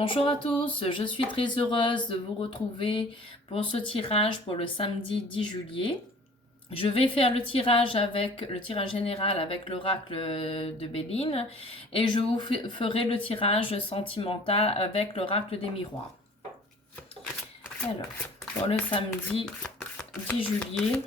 Bonjour à tous, je suis très heureuse de vous retrouver pour ce tirage pour le samedi 10 juillet. Je vais faire le tirage général avec l'oracle de Béline et je vous ferai le tirage sentimental avec l'oracle des miroirs. Alors, pour le samedi 10 juillet,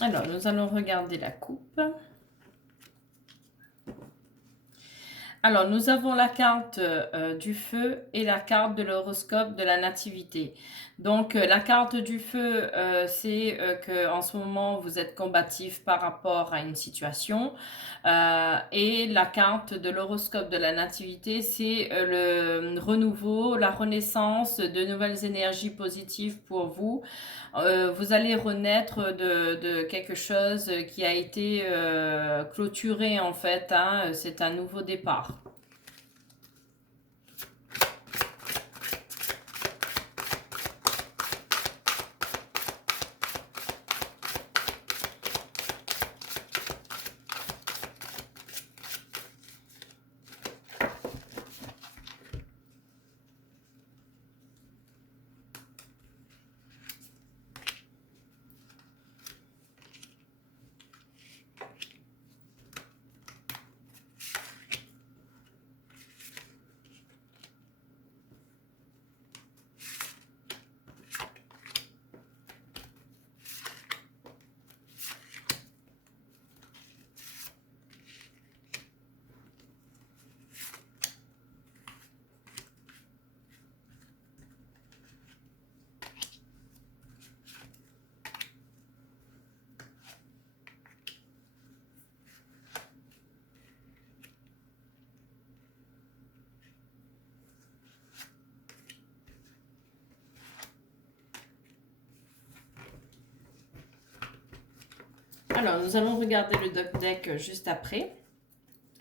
alors nous allons regarder la coupe. Alors, nous avons la carte du feu et la carte de l'horoscope de la nativité. Donc, la carte du feu, c'est que en ce moment, vous êtes combatif par rapport à une situation. Et la carte de l'horoscope de la nativité, c'est le renouveau, la renaissance de nouvelles énergies positives pour vous. Vous allez renaître de quelque chose qui a été clôturé en fait, hein. C'est un nouveau départ. Alors, nous allons regarder le deck juste après.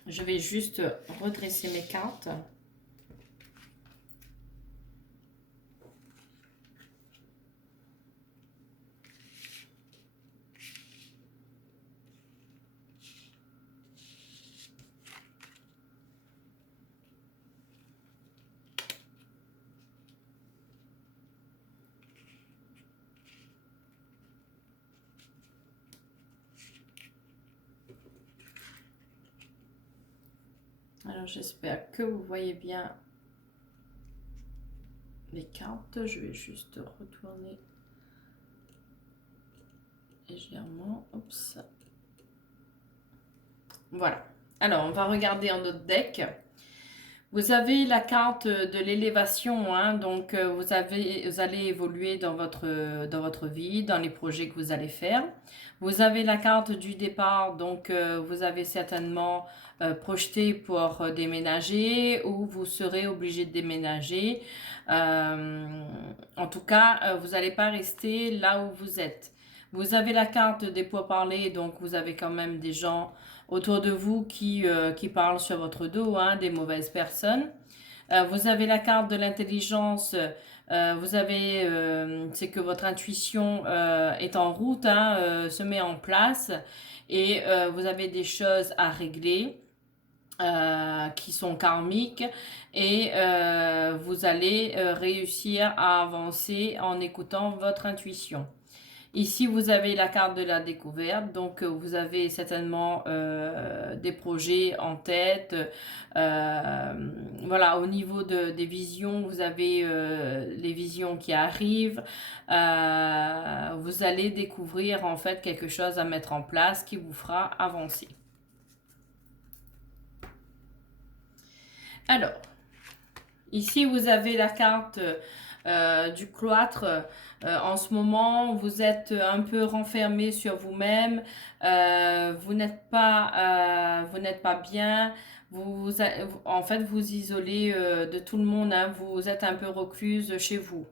Je vais juste redresser mes cartes. Alors, j'espère que vous voyez bien les cartes. Je vais juste retourner légèrement. Oups. Voilà. Alors, on va regarder un autre deck. Vous avez la carte de l'élévation, hein, donc vous allez évoluer dans votre vie, dans les projets que vous allez faire. Vous avez la carte du départ, donc vous avez certainement projeté pour déménager ou vous serez obligé de déménager. En tout cas, vous n'allez pas rester là où vous êtes. Vous avez la carte des pourparlers, donc vous avez quand même des gens autour de vous qui parlent sur votre dos, hein, des mauvaises personnes. Vous avez la carte de l'intelligence. C'est que votre intuition est en route, hein, se met en place et vous avez des choses à régler. Qui sont karmiques et vous allez réussir à avancer en écoutant votre intuition. Ici, vous avez la carte de la découverte, donc vous avez certainement des projets en tête. Voilà, au niveau des visions, vous avez les visions qui arrivent. Vous allez découvrir en fait quelque chose à mettre en place qui vous fera avancer. Alors, ici, vous avez la carte du cloître. En ce moment, vous êtes un peu renfermé sur vous-même. Vous n'êtes pas bien. En fait, vous isolez de tout le monde, hein. Vous êtes un peu recluse chez vous.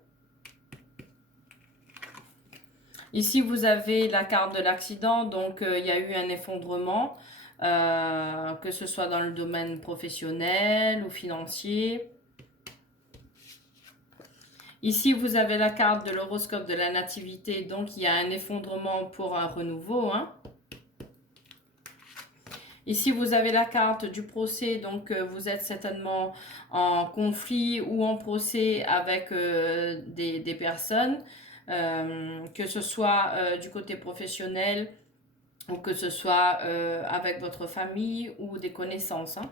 Ici, vous avez la carte de l'accident. Donc, il y a eu un effondrement, que ce soit dans le domaine professionnel ou financier. Ici, vous avez la carte de l'horoscope de la nativité, donc il y a un effondrement pour un renouveau, hein. Ici, vous avez la carte du procès, donc vous êtes certainement en conflit ou en procès avec des personnes, que ce soit du côté professionnel ou que ce soit avec votre famille ou des connaissances, hein.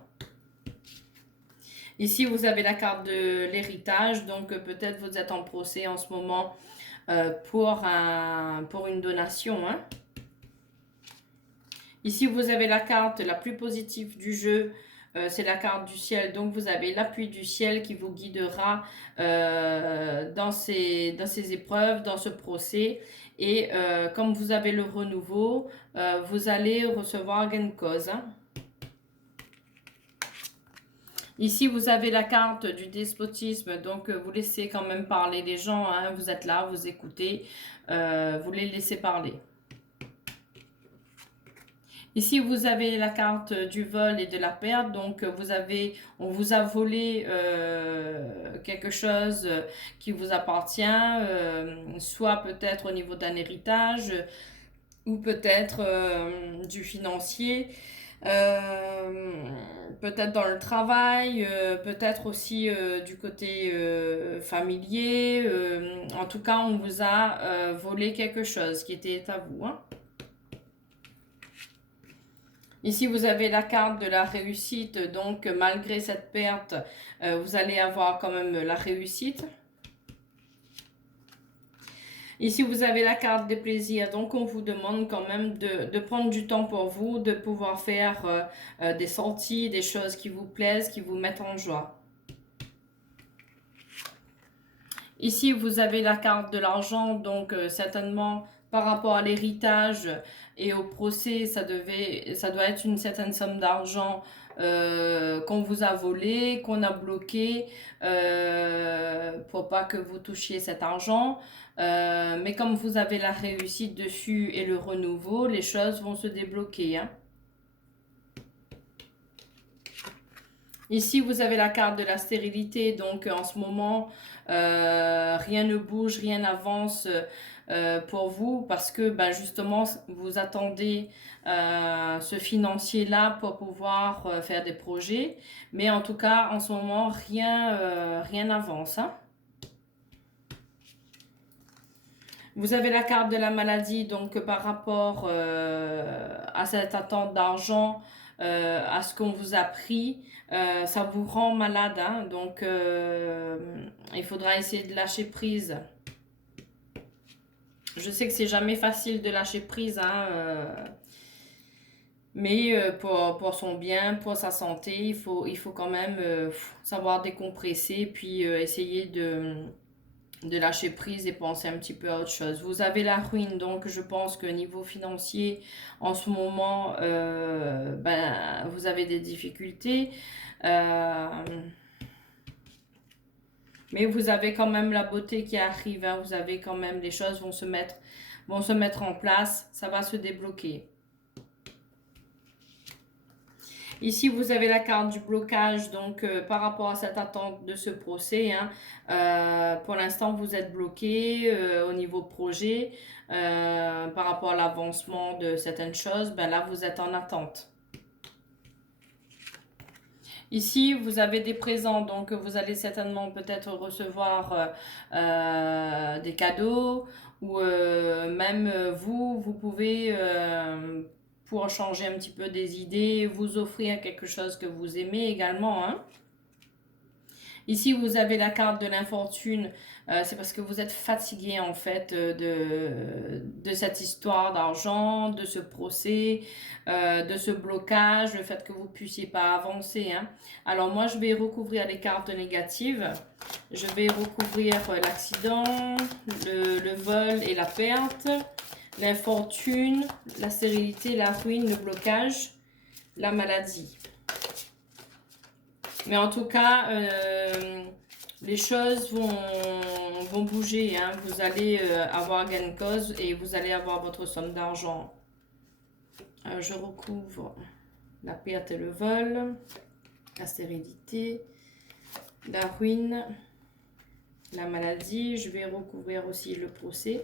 Ici, vous avez la carte de l'héritage, donc peut-être vous êtes en procès en ce moment pour une donation, hein. Ici, vous avez la carte la plus positive du jeu, c'est la carte du ciel. Donc, vous avez l'appui du ciel qui vous guidera dans ces épreuves, dans ce procès. Et comme vous avez le renouveau, vous allez recevoir gain de cause, hein. Ici, vous avez la carte du despotisme, donc vous laissez quand même parler les gens, hein. Vous êtes là, vous écoutez, vous les laissez parler. Ici, vous avez la carte du vol et de la perte. Donc, on vous a volé quelque chose qui vous appartient, soit peut-être au niveau d'un héritage ou peut-être du financier, peut-être dans le travail, peut-être aussi du côté familier. En tout cas, on vous a volé quelque chose qui était à vous, hein. Ici, vous avez la carte de la réussite, donc malgré cette perte, vous allez avoir quand même la réussite. Ici, vous avez la carte des plaisirs, donc on vous demande quand même de prendre du temps pour vous, de pouvoir faire des sorties, des choses qui vous plaisent, qui vous mettent en joie. Ici, vous avez la carte de l'argent, donc certainement par rapport à l'héritage et au procès, ça doit être une certaine somme d'argent qu'on vous a volé, qu'on a bloqué pour pas que vous touchiez cet argent. Mais comme vous avez la réussite dessus et le renouveau, les choses vont se débloquer, hein. Ici, vous avez la carte de la stérilité, donc en ce moment, rien ne bouge, rien n'avance pour vous parce que ben, justement, vous attendez ce financier-là pour pouvoir faire des projets. Mais en tout cas, en ce moment, rien n'avance, hein. Vous avez la carte de la maladie, donc par rapport à cette attente d'argent, à ce qu'on vous a pris, ça vous rend malade, hein. Donc il faudra essayer de lâcher prise. Je sais que c'est jamais facile de lâcher prise, hein, mais pour son bien, pour sa santé, il faut quand même savoir décompresser, puis essayer de lâcher prise et penser un petit peu à autre chose. Vous avez la ruine, donc je pense que niveau financier, en ce moment, ben, vous avez des difficultés. Euh, mais vous avez quand même la beauté qui arrive, hein. Vous avez quand même, les choses vont se mettre en place, ça va se débloquer. Ici, vous avez la carte du blocage, donc par rapport à cette attente de ce procès, hein, pour l'instant, vous êtes bloqué au niveau projet, par rapport à l'avancement de certaines choses, ben là, vous êtes en attente. Ici, vous avez des présents, donc vous allez certainement peut-être recevoir des cadeaux ou même vous pouvez, pour changer un petit peu des idées, vous offrir quelque chose que vous aimez également, hein. Ici, vous avez la carte de l'infortune. C'est parce que vous êtes fatigué en fait de cette histoire d'argent, de ce procès, de ce blocage, le fait que vous ne puissiez pas avancer, hein. Alors moi, je vais recouvrir les cartes négatives. Je vais recouvrir l'accident, le vol et la perte, l'infortune, la stérilité, la ruine, le blocage, la maladie. Mais en tout cas, les choses vont bouger, hein. Vous allez avoir gain de cause et vous allez avoir votre somme d'argent. Je recouvre la perte et le vol, la stérilité, la ruine, la maladie. Je vais recouvrir aussi le procès,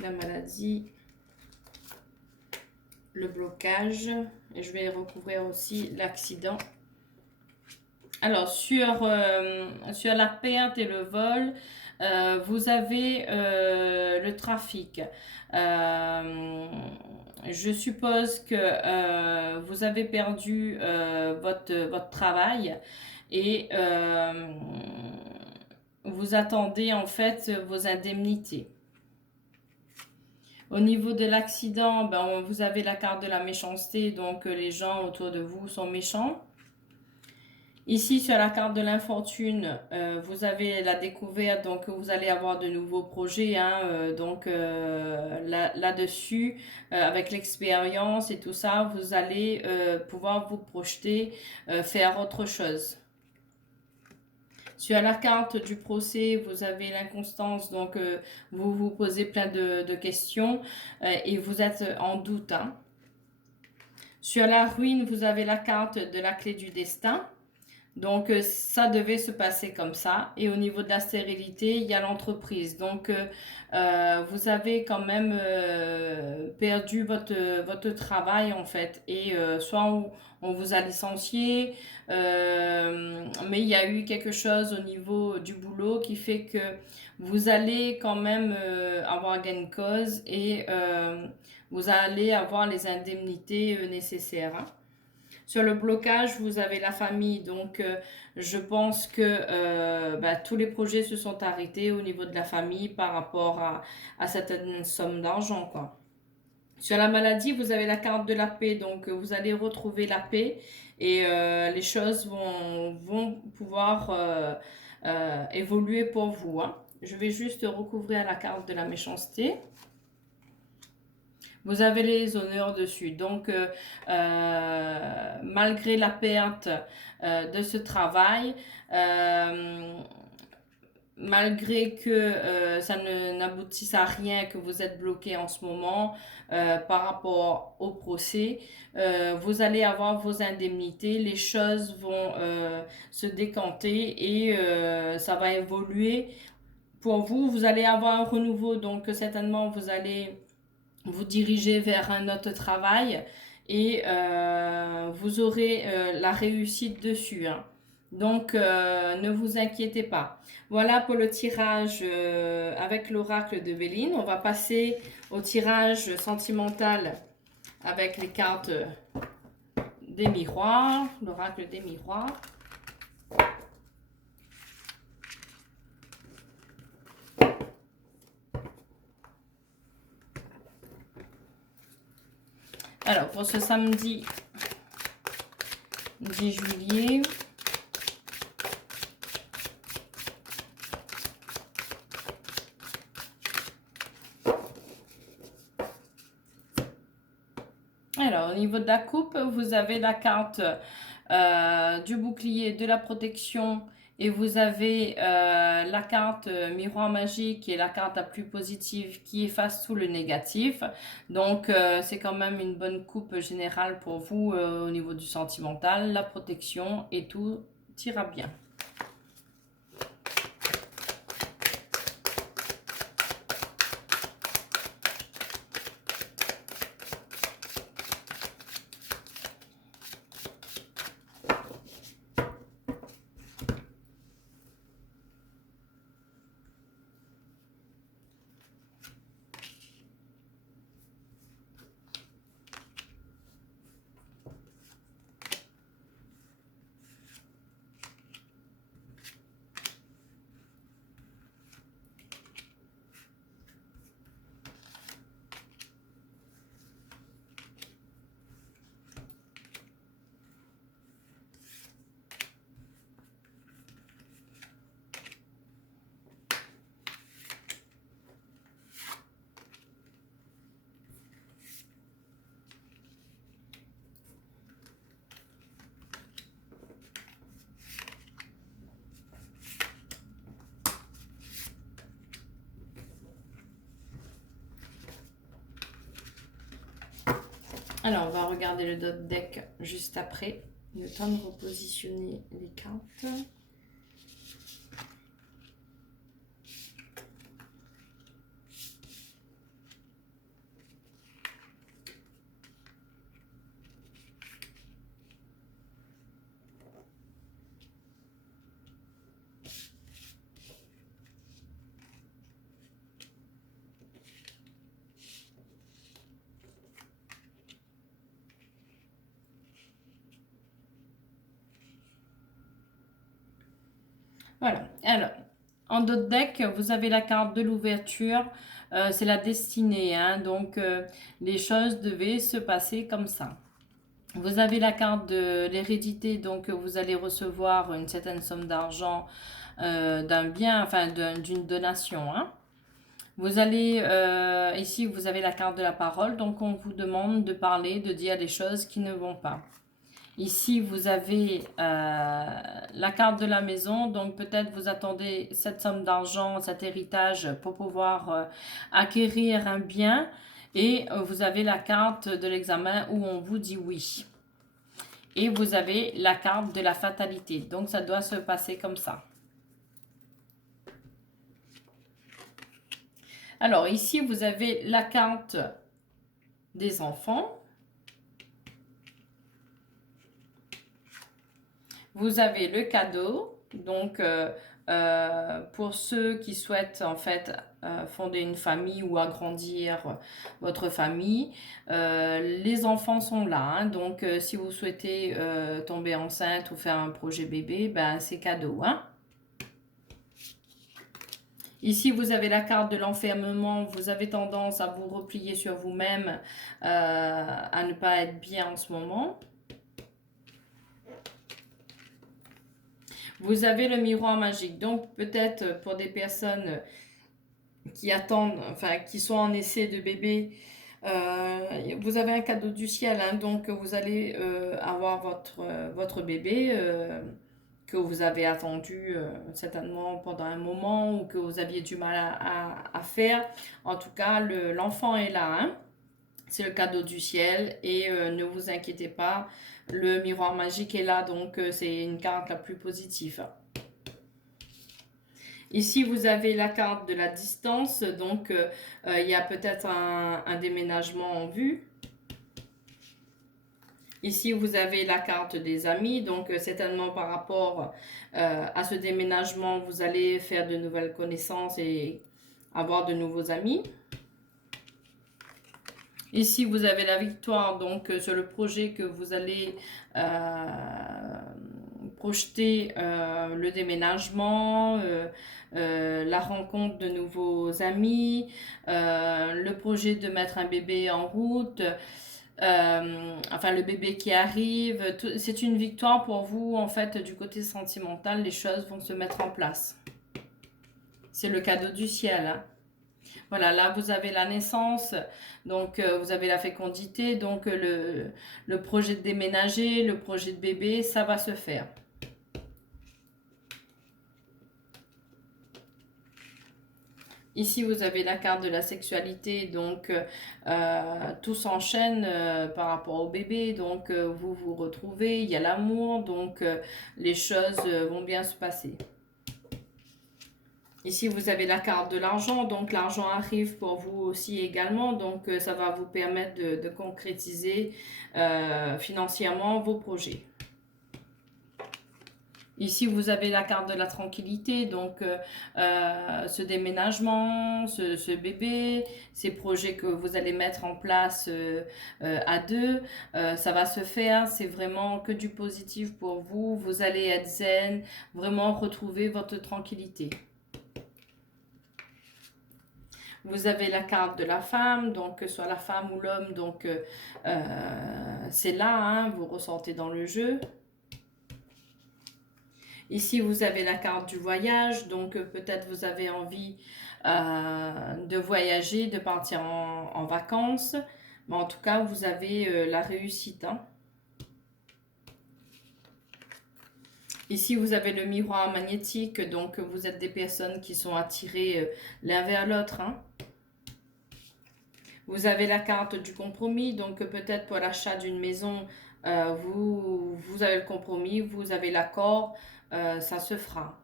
la maladie, le blocage. Et je vais recouvrir aussi l'accident. Alors, sur la perte et le vol, vous avez le trafic. Je suppose que vous avez perdu votre travail et vous attendez en fait vos indemnités. Au niveau de l'accident, ben, vous avez la carte de la méchanceté, donc les gens autour de vous sont méchants. Ici, sur la carte de l'infortune, vous avez la découverte, donc vous allez avoir de nouveaux projets. Hein, donc là-dessus, avec l'expérience et tout ça, vous allez pouvoir vous projeter, faire autre chose. Sur la carte du procès, vous avez l'inconstance, donc vous vous posez plein de questions et vous êtes en doute. Hein. Sur la ruine, vous avez la carte de la clé du destin. Donc, ça devait se passer comme ça. Et au niveau de la stérilité, il y a l'entreprise. Donc, vous avez quand même perdu votre travail, en fait. Et soit on vous a licencié, mais il y a eu quelque chose au niveau du boulot qui fait que vous allez quand même avoir gain de cause et vous allez avoir les indemnités nécessaires. Hein. Sur le blocage, vous avez la famille, donc je pense que tous les projets se sont arrêtés au niveau de la famille par rapport à certaines sommes d'argent, quoi. Sur la maladie, vous avez la carte de la paix, donc vous allez retrouver la paix et les choses vont pouvoir évoluer pour vous. Hein. Je vais juste recouvrir la carte de la méchanceté. Vous avez les honneurs dessus. Donc, malgré la perte de ce travail, malgré que ça n'aboutisse à rien, que vous êtes bloqué en ce moment par rapport au procès, vous allez avoir vos indemnités, les choses vont se décanter et ça va évoluer. Pour vous, vous allez avoir un renouveau, donc certainement vous allez vous diriger vers un autre travail et vous aurez la réussite dessus. Hein. Donc, ne vous inquiétez pas. Voilà pour le tirage avec l'oracle de Béline. On va passer au tirage sentimental avec les cartes des miroirs, l'oracle des miroirs. Alors, pour ce samedi 10 juillet, alors, au niveau de la coupe, vous avez la carte du bouclier, de la protection et vous avez la carte miroir magique qui est la carte la plus positive qui efface tout le négatif. Donc, c'est quand même une bonne coupe générale pour vous au niveau du sentimental, la protection et tout ira bien. Alors, on va regarder le dot deck juste après. Le temps de repositionner les cartes. Voilà. Alors, en d'autres decks, vous avez la carte de l'ouverture. C'est la destinée, hein, donc les choses devaient se passer comme ça. Vous avez la carte de l'hérédité, donc vous allez recevoir une certaine somme d'argent d'un bien, enfin d'une donation, hein. Vous allez, ici, vous avez la carte de la parole, donc on vous demande de parler, de dire des choses qui ne vont pas. Ici, vous avez la carte de la maison, donc peut-être vous attendez cette somme d'argent, cet héritage pour pouvoir acquérir un bien. Et vous avez la carte de l'examen où on vous dit oui. Et vous avez la carte de la fatalité, donc ça doit se passer comme ça. Alors ici, vous avez la carte des enfants. Vous avez le cadeau, donc pour ceux qui souhaitent en fait fonder une famille ou agrandir votre famille, les enfants sont là, hein. Donc si vous souhaitez tomber enceinte ou faire un projet bébé, ben c'est cadeau, hein. Ici, vous avez la carte de l'enfermement. Vous avez tendance à vous replier sur vous-même, à ne pas être bien en ce moment. Vous avez le miroir magique. Donc, peut-être pour des personnes qui attendent, enfin, qui sont en essai de bébé, vous avez un cadeau du ciel, hein. Donc, vous allez avoir votre bébé que vous avez attendu certainement pendant un moment ou que vous aviez du mal à faire. En tout cas, l'enfant est là, hein. C'est le cadeau du ciel et ne vous inquiétez pas, le miroir magique est là, donc c'est une carte la plus positive. Ici, vous avez la carte de la distance, donc il y a peut-être un déménagement en vue. Ici, vous avez la carte des amis, donc certainement par rapport à ce déménagement, vous allez faire de nouvelles connaissances et avoir de nouveaux amis. Ici, vous avez la victoire, donc sur le projet que vous allez projeter, le déménagement, la rencontre de nouveaux amis, le projet de mettre un bébé en route. Enfin le bébé qui arrive, c'est une victoire pour vous en fait du côté sentimental, les choses vont se mettre en place. C'est le cadeau du ciel, hein. Voilà, là vous avez la naissance, donc vous avez la fécondité, donc le projet de déménager, le projet de bébé, ça va se faire. Ici, vous avez la carte de la sexualité, donc tout s'enchaîne par rapport au bébé, donc vous vous retrouvez, il y a l'amour, donc les choses vont bien se passer. Ici, vous avez la carte de l'argent, donc l'argent arrive pour vous aussi également, donc ça va vous permettre de concrétiser financièrement vos projets. Ici, vous avez la carte de la tranquillité, donc ce déménagement, ce bébé, ces projets que vous allez mettre en place à deux, ça va se faire, c'est vraiment que du positif pour vous, vous allez être zen, vraiment retrouver votre tranquillité. Vous avez la carte de la femme, donc que ce soit la femme ou l'homme, donc c'est là, hein, vous ressentez dans le jeu. Ici, vous avez la carte du voyage, donc peut-être vous avez envie de voyager, de partir en vacances. Mais en tout cas, vous avez la réussite, hein. Ici, vous avez le miroir magnétique, donc vous êtes des personnes qui sont attirées l'un vers l'autre, hein. Vous avez la carte du compromis, donc peut-être pour l'achat d'une maison, vous avez le compromis, vous avez l'accord, ça se fera.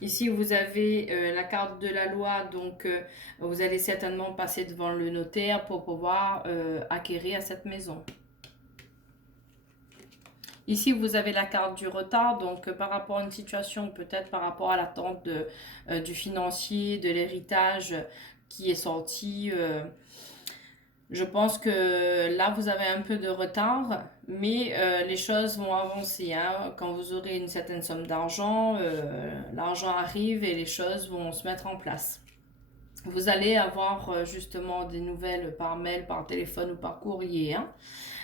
Ici, vous avez la carte de la loi, donc vous allez certainement passer devant le notaire pour pouvoir acquérir cette maison. Ici, vous avez la carte du retard, donc par rapport à une situation, peut-être par rapport à l'attente du financier, de l'héritage qui est sorti. Je pense que là, vous avez un peu de retard, mais les choses vont avancer, hein. Quand vous aurez une certaine somme d'argent, l'argent arrive et les choses vont se mettre en place. Vous allez avoir justement des nouvelles par mail, par téléphone ou par courrier, hein.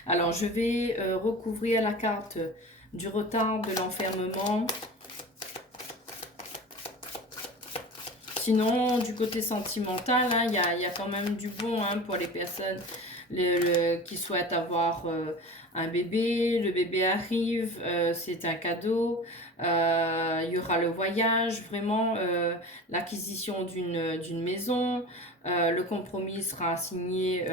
Alors, je vais recouvrir la carte du retard, de l'enfermement. Sinon, du côté sentimental, hein, y a quand même du bon, hein, pour les personnes qui souhaitent avoir un bébé. Le bébé arrive, c'est un cadeau. Il y aura le voyage, vraiment l'acquisition d'une maison. Le compromis sera signé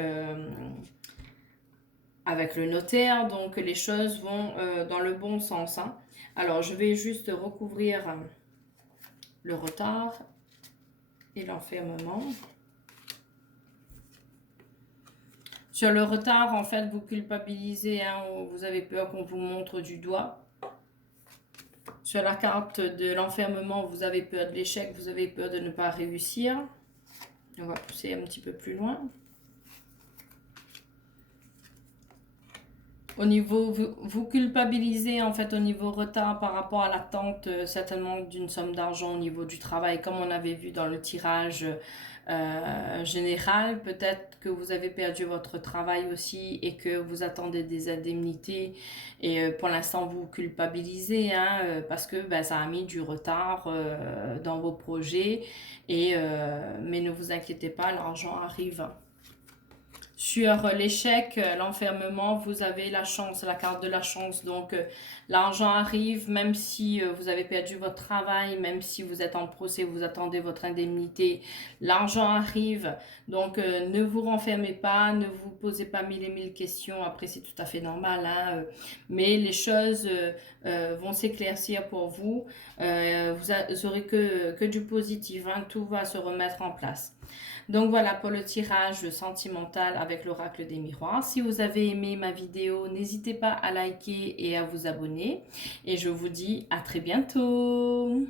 avec le notaire, donc les choses vont dans le bon sens, hein. Alors, je vais juste recouvrir le retard et l'enfermement. Sur le retard, en fait, vous culpabilisez, hein, vous avez peur qu'on vous montre du doigt. Sur la carte de l'enfermement, vous avez peur de l'échec, vous avez peur de ne pas réussir. On va pousser un petit peu plus loin. Au niveau, vous culpabilisez en fait au niveau retard par rapport à l'attente certainement d'une somme d'argent au niveau du travail, comme on avait vu dans le tirage général. Peut-être que vous avez perdu votre travail aussi et que vous attendez des indemnités et pour l'instant vous culpabilisez, hein, parce que ben, ça a mis du retard dans vos projets mais ne vous inquiétez pas, l'argent arrive. Sur l'échec, l'enfermement, vous avez la chance, la carte de la chance. Donc, l'argent arrive, même si vous avez perdu votre travail, même si vous êtes en procès, vous attendez votre indemnité. L'argent arrive. Donc, ne vous renfermez pas, ne vous posez pas mille et mille questions. Après, c'est tout à fait normal, hein, mais les choses vont s'éclaircir pour vous. Vous aurez que du positif, hein, tout va se remettre en place. Donc voilà pour le tirage sentimental avec l'oracle des miroirs. Si vous avez aimé ma vidéo, n'hésitez pas à liker et à vous abonner. Et je vous dis à très bientôt.